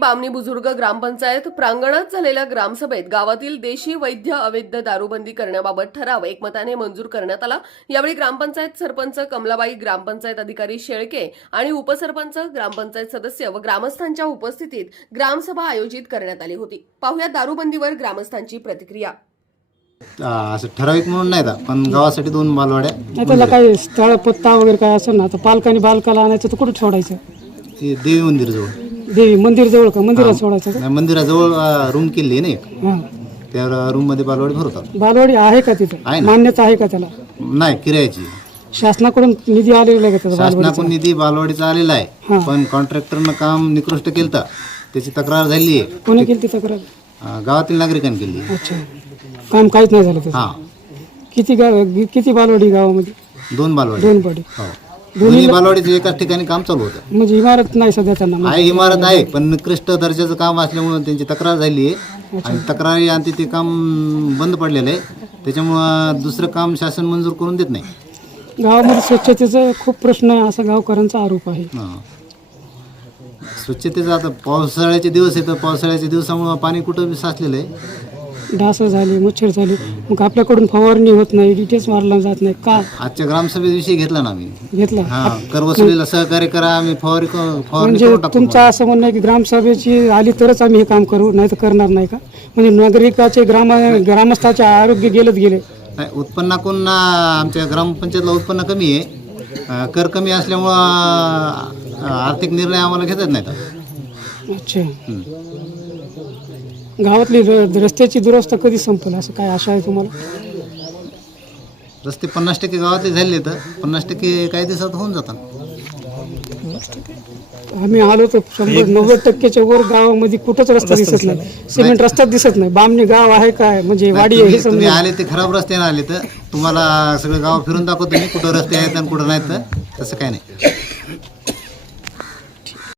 बामणी बुजुर्ग ग्रामपंचायत प्रांगणात झालेल्या ग्रामसभेत गावातील देशी वैद्य अवैध दारूबंदी करण्याबाबत ठराव एकमताने मंजूर करण्यात आला। यावेळी ग्रामपंचायत सरपंच कमलाबाई, ग्रामपंचायत अधिकारी शेळके आणि उपसरपंच, ग्रामपंचायत सदस्य व ग्रामस्थांच्या उपस्थितीत ग्रामसभा आयोजित करण्यात आली होती। पाहुया दारूबंदीवर ग्रामस्थांची प्रतिक्रिया। असं ठराविक म्हणून नाही, पण गावासाठी 2 बालवाड्या त्याला काही स्थळ पत्ता वगैरे काय असेल ना, तर पालकांनी बालकाला आणायचं तर कुठे सोडायचं? देवी मंदिर जवळ, देवी मंदिर जवळ का? मंदिरात सोडायचं का? मंदिराजवळ रूम केली आहे ना, हां, त्या रूम मध्ये बालवाडी भरवतात। बालवाडी आहे का तिथं? आहे ना। मान्यता आहे का त्याला? नाही, किरायाची। शासनाकडून निधी आलेला आहे का त्याचा? शासनाकडून निधी बालवाडीचा आलेला आहे, हां. पण कॉन्ट्रॅक्टरनं काम निकृष्ट केलं, त्याची तक्रार झाली आहे। कोणी केली ती तक्रार? गावातील नागरिकांनी केली। अच्छा, काम काहीच नाही झालं त्याचं? हा, किती बालवाडी गावामध्ये? 2 बालवाडी। 2 बाडी. हो, दोन्ही बालवाडीचं एकाच ठिकाणी काम चालू होतं। म्हणजे इमारत नाही सध्या त्यांना? आहे, इमारत आहे, पण निकृष्ट दर्जाचं काम असल्यामुळे त्यांची तक्रार झाली आहे आणि तक्रारी आणि ते काम बंद पडलेलं आहे। त्याच्यामुळं दुसरं काम शासन मंजूर करून देत नाही। गावामध्ये स्वच्छतेचा खूप प्रश्न आहे असा गावकऱ्यांचा आरोप आहे। स्वच्छतेचं आता पावसाळ्याचे दिवस आहे, तर पावसाळ्याच्या दिवसामुळं पाणी कुठं बी साचलेलं आहे। डास झाली, मच्छर झाली, मग आपल्याकडून फवारणी होत नाही, डिटेल्स मारला जात नाही का? आजच्या ग्रामसभेविषयी घेतला ना आम्ही, घेतला? कर वसुलीला सहकार्य करा, आम्ही फवारणी म्हणजे करून टाकू। तुमचं असं म्हणणं आहे की ग्रामसभेची आली तरच आम्ही हे काम करू, नाही तर करणार नाही का? म्हणजे नागरिकाचे ग्रामस्थाचे आरोग्य गेलेच गेले। नाही, उत्पन्नाकडून आमच्या ग्रामपंचायतला उत्पन्न कमी आहे, कर कमी असल्यामुळं आर्थिक निर्णय आम्हाला घेता येत नाहीत। अच्छा, गावातली रस्त्याची दुरवस्था कधी संपेल असं काय आशा आहे तुम्हाला? रस्ते 50% गावातले झाले, तर 50% काही दिवसात होऊन जातात। आम्ही आलो तर 100-90% वर गावामध्ये कुठंच रस्ता दिसत नाही, सिमेंट रस्ताच दिसत नाही। बामणी गाव आहे काय, म्हणजे वाडी आहे हे तुम्ही समजा? आले ते खराब रस्त्याने आले, तर तुम्हाला सगळं गाव फिरून दाखवतो मी कुठं रस्ते आहेत आणि कुठं नाहीत, तसं काय नाही।